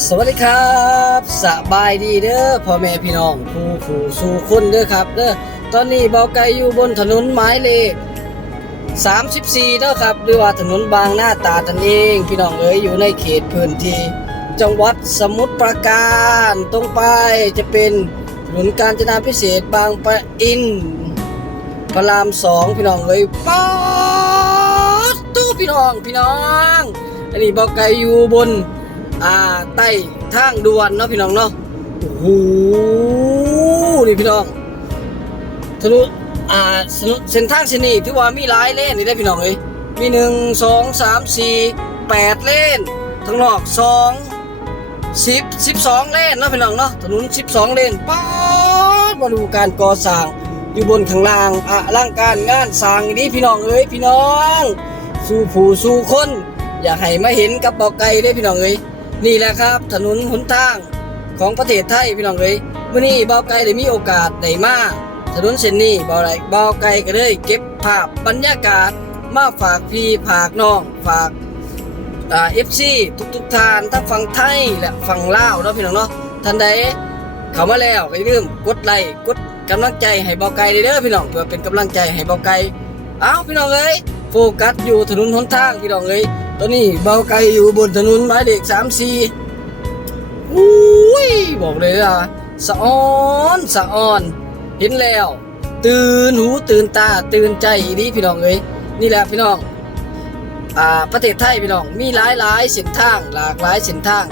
สวัสดีครับสบายดีเด้อพ่อแม่พี่น้องผู้ผู้สู่คนเด้อครับเด้อตอนนี้เบาไกลอยู่บนถนนหมายเลข34เด้อครับหรือว่าถนนบางหน้าตาตันเอง พี่น้องเอ๋ยอยู่ในเขตพื้นที่ จังหวัดสมุทรปราการตรงไปจะเป็นถนนกาญจนาพิเศษบางปะอินพระรามสองพี่น้องเอ้ยป๊าดตู้พี่น้องพี่น้อง อันนี้บอกไกลอยู่บน อ่าใต้ทางด่วนเนาะพี่น้องเนาะโอ้โหนี่พี่น้องถนนอ่าถนนเส้นทางเส้นนี้ที่ว่ามีหลายเลนนี่ได้พี่น้องเอ้ยมีหนึ่งสองสามสี่แปดเลนทางนอกสองสิบสิบสองเลนเนาะพี่น้องเนาะถนนสิบสองเลนป๊าดมาดูการก่อสร้างอยู่บนข้างล่างอะร่างการงานสร้างนี้พี่น้องเอ้ยพี่น้อง สู่ผู้สู่คน อยากให้มาเห็นกับเบาไก่เด้พี่น้องเอ้ย นี่แหละครับ ถนนหนทางของประเทศไทยพี่น้องเอ้ยมื่อนี้เบาไก่ได้มีโอกาสได้มาถนนเส้นนี้เบาไรเบาไก่ก็เลยเก็บภาพบรรยากาศมาฝากพี่ฝากน้องฝากเอฟซีทุกทุกทานทั้งฝั่งไทยและฝั่งลาวเนาะพี่น้องเนาะท่านใดเข้ามาแล้วก็อย่าลืมกดไลค์กดกำลังใจให้เบาไก่เด้อพี่น้องเพื่อเป็นกำลังใจให้เบาไก่เอาพี่น้องเอ้ยโฟกัสอยู่ถนนหนทางพี่น้องเอ้ย ตอนนี้เบาไก่อยู่บนถนนหมายเลขสามสี่อุ้ยบอกเลยว่าสะออนสะออน เห็นแล้ว ตื่นหูตื่นตาตื่นใจดีพี่น้องเอ้ยนี่แหละพี่น้องอ่าประเทศไทยพี่น้องมีหลายหลายเส้นทางหลากหลายเส้นทาง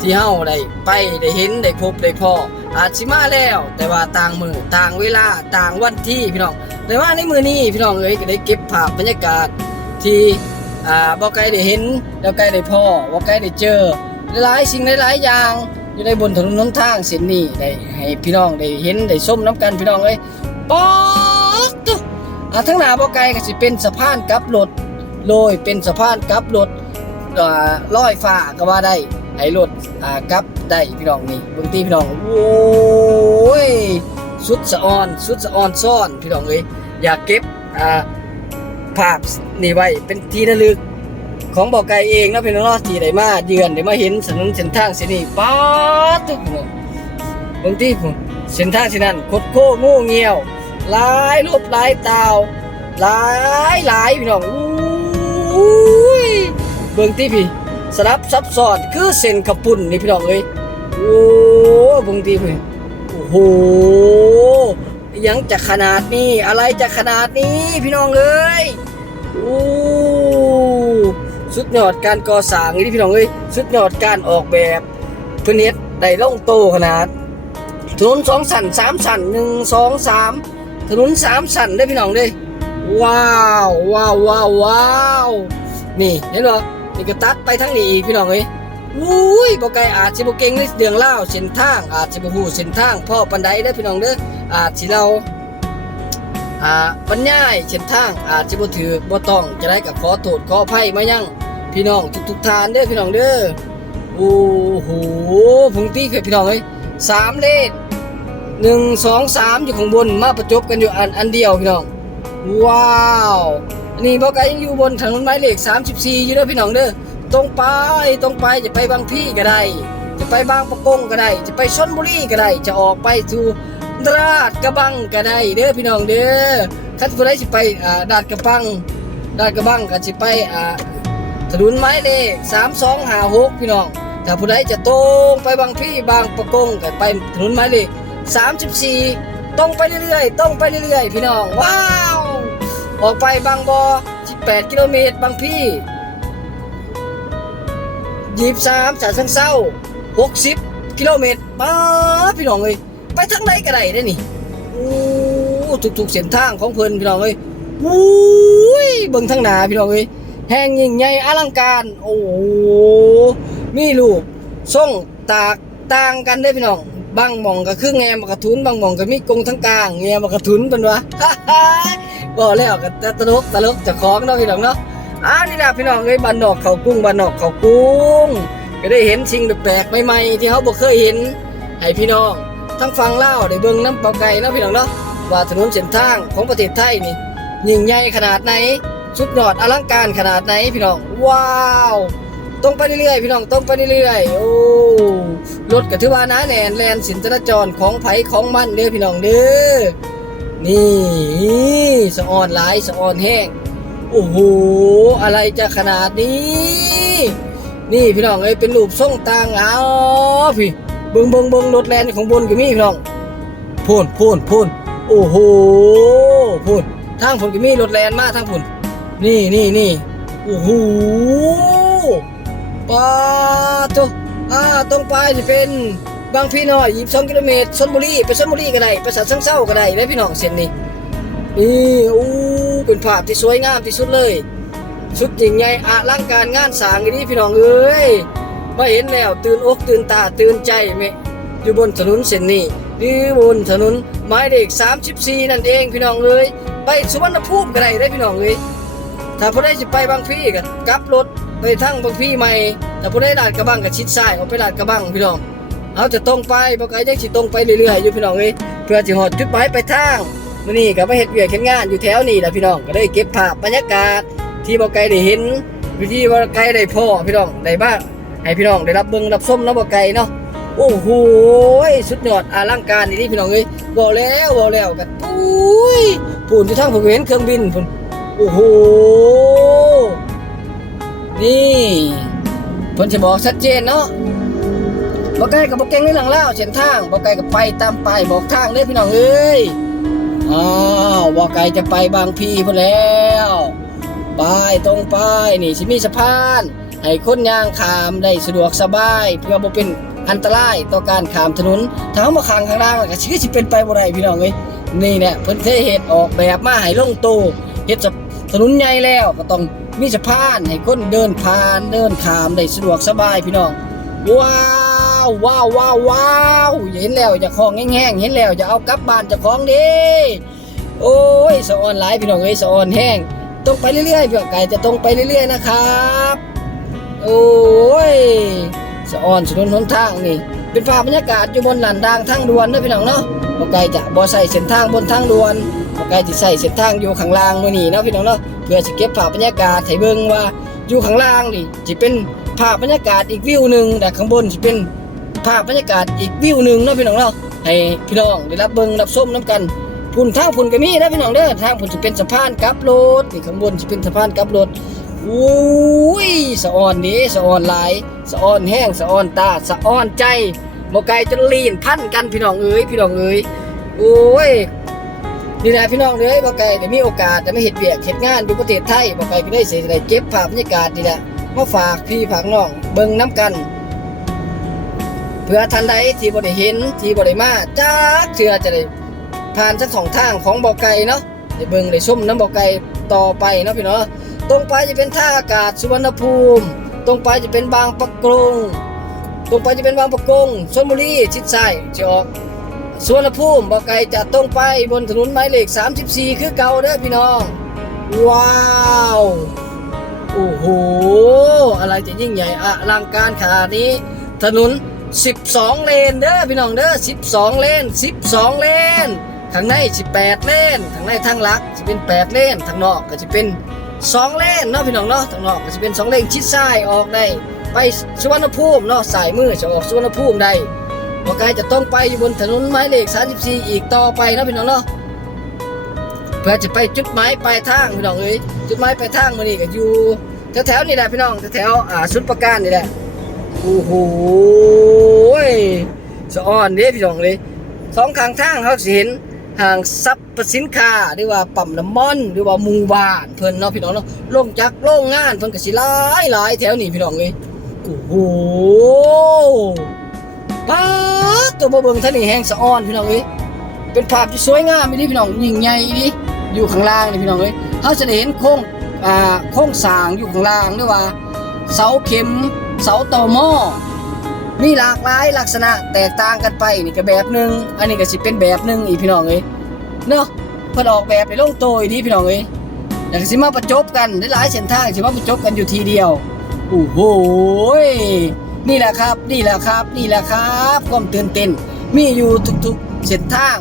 ที่เฮาได้ไปได้เห็นได้พบได้พออาจสิมาแล้ว แต่ว่าต่างมือต่างเวลาต่างวันที่พี่น้องแต่ว่าในมือนี้พี่น้องเอ้ยก็ได้เก็บภาพบรรยากาศที่ อ่าบ่ไกลได้เห็นแล้วไกลได้พ่อบ่ไกลได้เจอหลายสิ่งหลายๆอย่างอยู่ในบนถนนหนทางเส้นนี้ได้ให้พี่น้องได้เห็นได้ชมน้ำกันพี่น้องเอ้ยป๊อดตุ๊อ่าทั้งหน้าบ่ไกลก็สิเป็นสะพานกลับรถโดยเป็นสะพานกลับรถอ่าลอยฟ้าก็ว่าได้ไอ้รถอ่ากลับได้พี่น้องนี่บางทีพี่น้องโอ้ยสุดสะออน สุดสะออนซ่อนพี่น้องเอ้ยอยากเก็บอ่า ภาพนี่ไว้เป็นที่ระลึกของบอกไก่เองนะพี่น้องเนาะที่ได้มาเยือนได้มาเห็นถนนเส้นทางเส้นนี้ป๊าดทุกคนบางทีผมเส้นทางเส้นนั้นคดโค้งูเงียวหลายรูปหลายตาวหลายหลายพี่น้องอุ้ยเบิ่งที่พี่สลับซับซ้อนคือเส้นขปุ่นนี่พี่น้องเอ้ยโอ้เบิ่งที่พี่โอ้โหยังจะขนาดนี้อะไรจะขนาดนี้พี่น้องเอ้ย โอ้สุดยอดการก่อสร้างนี่พี่น้องเอ้ยสุดยอดการออกแบบเพื่นเฮ็ดได้ล่องโตขนาดถนนสองสันสามสันหนึ่งสองสามถนนสามสันได้พี่น้องเด้ยว้าวว้าวว้าวว้าวนี่เห็นบ่นี่ก็ตัดไปทั้งนี้อีกพี่น้องเอ้ยอุ้ยบ่ไกลอาจสิบ่เก่งในเรื่องเล่าเส้นทางอาจสิบ่ฮู้เส้นทางพ่อปานใดเด้พี่น้องเด้ออาจสิเรา อ่าบรรยายเส้นทางอาจสิบ่ถือบ่ต้องจะได้ก็ขอโทษขออภัยมายังพี่น้องทุกๆทานเด้อพี่น้องเด้อโอ้โหพุงตี้เคือพี่น้องเอ้ยสามเลนหนึ่งสองสามอยู่ข้างบนมาประจบกันอยู่อันอันเดียวพี่น้องว้าวอันนี้บอกไกยังอยู่บนถนนไม้เหมายเลข34อยู่เด้อพี่น้องเด้อตรงไปตรงไปจะไปบางพี่ก็ได้ จะไปบางประกงก็ได้ จะไปชนบุรีก็ได้ จะออกไปสู่ ราดกระบังก็ได้เด้อพี่น้องเด้อคันผู้ใดสิไปอ่าดาดกระบังดาดกระบังก็สิไปอ่าถนนหมายเลข3256พี่น้องถ้าผู้ใดจะตรงไปบางพี่บางประกงก็ไปถนนหมายเลข34ตรงไปเรื่อยๆตรงไปเรื่อยๆพี่น้องว้าวออกไปบางบอ18กิโลเมตรบางพี่ยี่สามจากเชิงเศร้า60กิโลเมตรป้าพี่น้องเอ้ย ไปทางไหนก็ได้ได้นี่โอ้ทุกๆเส้นทางของเพิ่นพี่น้องเอ้ยอุ้ยเบิ่งทางหน้าพี่น้องเอ้ยแห่งยิ่งใหญ่อลังการ โอ้มีรูปทรงตากต่างกันได้พี่น้องบางหม่องก็คือแงมกระทุนบางหม่องก็มีกงทั้งกลางแงมกระทุนเป็นวะบอกแล้วก็ตลกตลกจะของเนาะพี่น้องเนาะอ่านี่นะพี่น้องเอ้ยบ้านนอกเขากุ้งบ้านนอกเขากุ้งก็ได้เห็นสิ่งแปลกใหม่ๆที่เขาบ่เคยเห็นให้พี่น้อง ทั้งฟังเล่าได้เบิ่งน้ำเปล่าไก่เนาะพี่น้องเนาะว่าถนนเส้นทางของประเทศไทยนี่ยิ่งใหญ่ขนาดไหนสุดยอดอลังการขนาดไหนพี่น้องว้าวตรงไปเรื่อยๆพี่น้องตรงไปเรื่อยๆโอ้รถก็ถือว่านาแนนแลนสินจราจรของไผของมันเด้อพี่น้องเด้อนี่สะออนหลายสะออนแห้งโอ้โหอะไรจะขนาดนี้ นี่พี่น้องเอ้ยเป็นรูปทรงต่างเอาพี่ บิงเบิงเบิงรถแลนของบนก็มีพี่น้องพูนพูนพูนโอ้โหพูนทางผลก็มีรถแลนมาทางผลนี่นี่นี่โอ้โหปาตุอ่าตรงไปจะเป็นบางพี่น้อย22กิโลเมตรชลบุรีไปชลบุรีก็ได้ไปสัตว์สังเศร้าก็ได้ได้พี่น้องเส้นนี้นี่อู้เป็นภาพที่สวยงามที่สุดเลยชุดยิ่งใหญ่อลังการงานสางอย่างนี้พี่น้องเอ้ย มาเห็นแล้วตื่นอกตื่นตาตื่นใจไหมอยู่บนถนนเส้นนี้อยู่บนถนนหมายเลข34 นั่นเองพี่น้องเอ้ยไปสุวรรณภูมิก็ได้ได้พี่น้องเอ้ยถ้าผู้ใดจะไปบางพี่ก็กลับรถไปทั้งบางพี่ใหม่ถ้าผู้ใดลาดกระบังก็ชิดซ้ายออกไปลาดกระบังพี่น้องเอาจะตรงไปบ่ไกลยังสิตรงไปเรื่อยๆอยู่พี่น้องเอ้ยเพื่อสิฮอดจุดหมายปทางมื้อนี้ก็มาเฮ็ดเวียกเฮ็ดงานอยู่แถวนี้แหละพี่น้องก็ได้เก็บภาพบรรยากาศที่บ่ไกลได้เห็นวิธีบ่ไกลได้พ่อพี่น้องได้บ้าง ให้พี่น้องได้รับเบิ่งรับชมเนาะบ่ไกลเนาะโอ้โหสุดยอดอลังการนี่พี่น้องเอ้ยบอกแล้วบอกแล้วกันปุ้ยปุ่นที่ทางผมเห็นเครื่องบินพุ่นโอ้โหนี่เพิ่นจะบอกชัดเจนเนาะบ่ไกลกับบ่เก่งในหลังเล่าวเส้นทางบ่ไกลกับไปตามไปบอกทางเด้พี่น้องเอ้ยอ้าวบ่ไกลจะไปบางพีพุ่นแล้วไปตรงไปนี่สิมีสะพาน ให้คนย่างขามได้สะดวกสบาย เพื่อบ่เป็นอันตรายต่อการขามถนนถ้าเฮามาข้างข้างล่างก็สิสิเป็นไปบ่ได้พี่น้องเอ้ยนี่แหละเพิ่นเคยเฮ็ดออกแบบมาให้ลงโตเฮ็ดสะถนนใหญ่แล้วก็ต้องมีสะพานให้คนเดินผ่านเดินขามได้สะดวกสบายพี่น้องว้าวว้าวว้าวว้าวเห็นแล้วจะคลองแห้งๆเห็นแล้วจะเอากลับบ้านจะคลองด้โอ้ยสะออนหลายพี่น้องเอ้ยสะออนแห้งตรงไปเรื่อยๆเพื่อไก่จะตรงไปเรื่อยๆนะครับ โอ้ยสะออนสนุนหนทางนี่ เป็นภาพบรรยากาศอยู่บนหลานดางทางด่วนเด้อพี่น้องเนาะบ่ไก่จะบ่ใส่เส้นทางบนทางด่วนบ่ไก่สิใส่เส้นทางอยู่ข้างล่างมื้อนี้เนาะพี่น้องเนาะเพื่อสิเก็บภาพบรรยากาศให้เบิ่งว่าอยู่ข้างล่างนี่สิเป็นภาพบรรยากาศอีกวิวหนึ่งแต่ข้างบนสิเป็นภาพบรรยากาศอีกวิวหนึ่งเนาะพี่น้องเนาะให้พี่น้องได้รับเบิ่งรับชมนํกันพุ่นทางพุ่นก็มีนะพี่น้องเด้อทางพุ่นจะเป็นสะพานกับรถนี่ข้างบนจะเป็นสะพานกับรถ อุ้ยสะออนนี้สะออนหลายสะออนแห้งสะออนตาสะออนใจบ่ไกลจนลีนพันกันพี่น้องเอ้ยพี่น้องเอ้ยโอ้ยนี่แหละพี่น้องเอ้ยบ่ไกลได้มีโอกาสได้มาเฮ็ดเวียกเฮ็ดงานอยู่ประเทศไทยบ่ไกลก็ได้สิได้เก็บภาพบรรยากาศนี่แหละมาฝากพี่ฝากน้องเบิ่งน้กันเพื่อท่านใดที่บ่ได้เห็นที่บ่ได้มาจักเชื่อจะได้ผ่านทั้งสองทางของบ่อไก่เนาะได้เบิ่งได้ชมน้ำบ่อไก่ต่อไปเนาะพี่เนาะ ตรงไปจะเป็นท่าอากาศสุวรรณภูมิ ตรงไปจะเป็นบางปะกงตรงไปจะเป็นบางปะกงชลบุรีชิดซ้ายจะออกสุวรรณภูมิบ่ไก่จะตรงไปบนถนนหมายเลข 34 คือเก่าเด้อพี่น้อง ว้าวโอ้โหอะไรจะยิ่งใหญ่อลังการขนาดนี้ ถนน 12 เลนเด้อพี่น้องเด้อ 12 เลน 12 เลนข้างใน 18 เลนข้างในทางหลักจะเป็น 8 เลนทางนอกก็จะเป็น 2เลนเนาะพี่น้องเนาะทางนอกก็จะเป็น2เลนชิดซ้ายออกได้ไปสุวรรณภูมิเนาะสายมือจะออกสุวรรณภูมิได้บ่ไกลจะต้องไปอยู่บนถนนหมายเลข 34 อีกต่อไปเนาะพี่น้องเนาะเพื่อจะไปจุดหมายปลายทางพี่น้องเอ้ยจุดหมายปลายทางมื้อนี้ก็อยู่แถวๆนี่แหละพี่น้องแถวๆอ่าสุดประการนี่แหละโอ้โหสะอ่อนเด้พี่น้องเลยสองข้างทางเขาสิเห็น ห้างซับประสินค้าหรือว่าปั๊มน้ำมันหรือว่าหมู่บ้านเพิ่นเนาะพี่น้องเนาะลงจากโรงงานเพิ่นก็สิหลายหลายแถวนี้พี่น้องเลยโอ้โหป้าตัวบ่เบิ่งท่านี่แห้งสะอ่อนพี่น้องเอ้ยเป็นภาพที่สวยงามอีหลีพี่น้องยิ่งใหญ่อีหลีอยู่ข้างล่างนี่พี่น้องเอ้ยเขาจะได้เห็นโครงอ่าโครงสร้างอยู่ข้างล่างหรือว่า เสาเข็ม เสาต่อหม้อ มีหลากหลายลักษณะแตกต่างกันไปนี่ก็แบบหนึง อันนี้ก็สิเป็นแบบหนึงอีพี่น้องเอ้ยเนาะเพิ่นออกแบบในลงโตยดีพี่น้องเอ้ยแล้วก็สิมาประจบกันได้หลายเส้นทางสิมาประจบกันอยู่ทีเดียวโอ้โหนี่แหละครับ นี่แหละครับ นี่แหละครับความตื่นเต้นมีอยู่ทุกๆเส้นทาง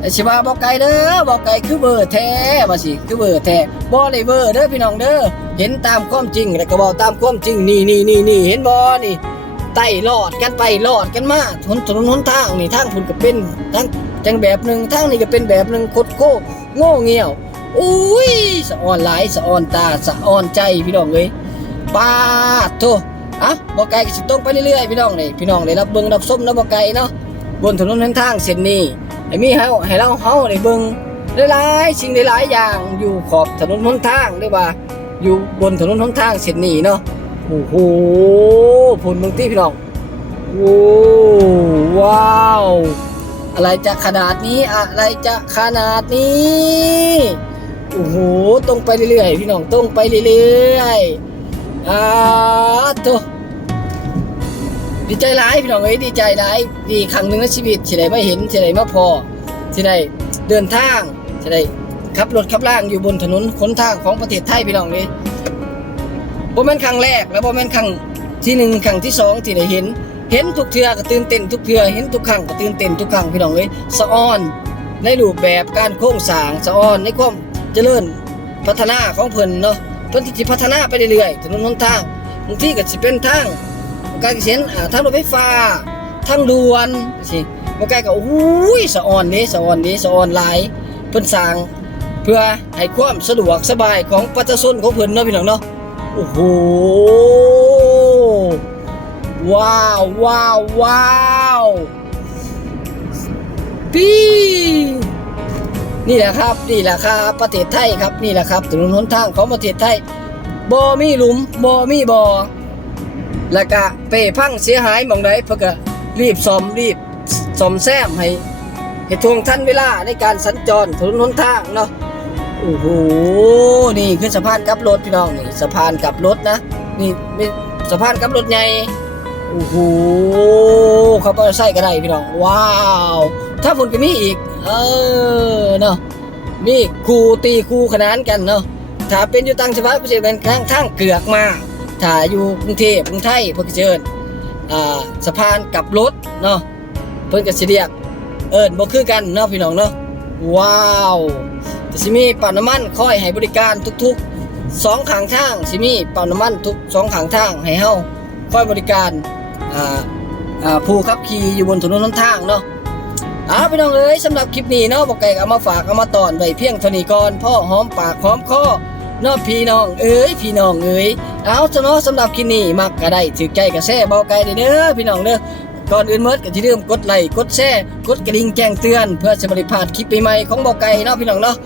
ไอ้สิว่าบ่ไกลเด้อบ่ไกลคือเบอร์แท้ว่าสิคือเบอร์แท้บ่ได้เบอร์เด้อพี่น้องเด้อเห็นตามความจริงแล้วก็บอกตามความจริงนี่นี่นี่นี่เห็นบ่นี่ ไต่ลอดกันไปลอดกันมาถนนถนนหนทางนี่ทางพุ่นก็เป็นทางจังแบบหนึ่งทางนี้ก็เป็นแบบหนึ่งคดโค้โง่เงี่ยวอุ้ยสะอ่อนหลายสะอ่อนตาสะอ่อนใจพี่น้องเอ้ยปาดโตอะบ่ไกลก็สิตรงไปเรื่อยๆพี่น้องนี่พี่น้องได้รับเบิ่งรับชมนะบ่ไกลเนาะบนถนนหนทางเส้นนี้ให้มีให้ให้เราเฮาได้เบิ่งหลายๆสิ่งหลายๆอย่างอยู่ขอบถนนหนทางหรือว่า อยู่บนถนนหนทางเส้นนี้เนาะ โอ้โหผลมืองที่พี่น้องโอ้ว้าว อะไรจะขนาดนี้อะไรจะขนาดนี้โอ้โหตรงไปเรื่อยๆพี่น้องตรงไปเรื่อยๆอ่าตัวดีใจหลายพี่น้องเอ้ยดีใจหลายดีครั้งหนึ่งในชีวิตที่ได้มาเห็นที่ได้มาพอที่ได้เดินทางที่ได้ขับรถขับล่างอยู่บนถนนขนทางของประเทศไทยพี่น้องเลย บ่แม่นครั้งแรก และบ่แม่นครั้งที่หนึ่งครั้งที่สองที่ได้เห็น เห็นทุกเทือก็ตื่นเต้นทุกเทือเห็นทุกครั้งก็ตื่นเต้นทุกครั้งพี่น้องเอ้ยสะอ้อนในรูปแบบการโครงสร้างสะอ้อนในความเจริญพัฒนาของเพิ่นเนาะเพิ่นที่พัฒนาไปเรื่อยๆถนนหนทางบางทีก็สิเป็นทางการเขียนอ่าทางรถไฟฟ้าทางด่วนสิบ่ไกลก็โอ้ยสะออนเด้สะออนเด้สะออนหลายเพิ่นสร้าง เพื่อให้ความสะดวกสบายของประชาชนของเพิ่นเนาะพี่น้องเนาะ โอ้โห ว้าวว้าวว้าวพี่นี่แหละครับ นี่แหละครับประเทศไทยครับ นี่แหละครับถนนหนทางของประเทศไทยบ่มีหลุมบ่มีบอแล้วก็เปพังเสียหายมองใดเพื่อก็รีบซ่อมรีบซ่อมแซมให้ให้ทวงทันเวลาในการสัญจรถนนหนทางเนาะ โอ้โห นี่คือสะพานกับรถพี่น้องนี่สะพานกับรถนะ นี่เป็นสะพานกับรถใหญ่ โอ้โหเขาไปใส่ก็ได้พี่น้อง ว้าว ถ้าฝนก็มีอีก เออเนาะมีคูตีคูขนานกันเนาะ ถ้าเป็นอยู่ต่างจังหวัดก็จะเป็นข้างทางเกือกมา ถ้าอยู่กรุงเทพกรุงไทยเพิ่นก็สิเชิญอ่าสะพานกับรถเนาะ เพิ่นก็สิเรียก เอิ้นบ่คือกันเนาะพี่น้องเนาะ ว้าว จะสิมีปั๊มน้ำมันคอยให้บริการทุกๆสองข้างทางสิมีปั๊มน้ำมันทุกสองข้างทางให้เฮาคอยบริการอ่าอ่าผู้ขับขี่อยู่บนถนนหนทางเนาะอ่าพี่น้องเอ้ยสำหรับคลิปนี้เนาะบอกไก่เอามาฝากเอามาตอนไว้เพียงเท่านี้ก่อนพ่อหอมปากหอมคอเน้อพี่น้องเอ้ยพี่น้องเอ้ยเอาซะเนาะสำหรับคลิปนี้มักก็ได้ถือใจก็แซ่เบาไกลเด้อพี่น้องเด้อ ก่อนอื่นเมิดก็ที่าลืมกดไลค์กดแชร์กดกระดิ่งแจ้งเตือน เพื่อจะบ่ได้พาดคลิปใหม่ๆของบาไกลเนาะพี่น้องเนาะ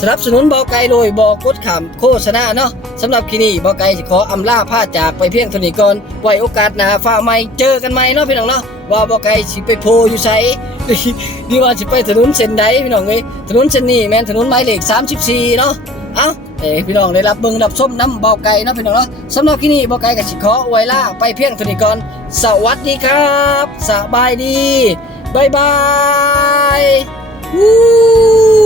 สนับสนุนบาไกลโดยบอกกดขามโฆษณาเนาะสำหรับคลิปนี้บาไกลสิขออำลาพาจากไปเพียงเท่านี้ก่อนไว้โอกาสหน้าฟ้าใหม่เจอกันใหม่เนาะพี่น้องเนาะว่าบาไกลสิไปโพอยู่ไสนี่ว่าสิไปถนนเส้นใดพี่น้องเอ้ยถนนเส้นนี้แม่นถนนหมายเลข34เนาะเอ้า เอ้พี่น้องได้รับเบิ่งรับชมน้ำเบาไก่นะพี่น้องเนาะสำหรับที่นี่เบาไก่กับสิขอไว้ล่าไปเพียงเท่านี้ก่อนสวัสดีครับสบายดีบายบายวู้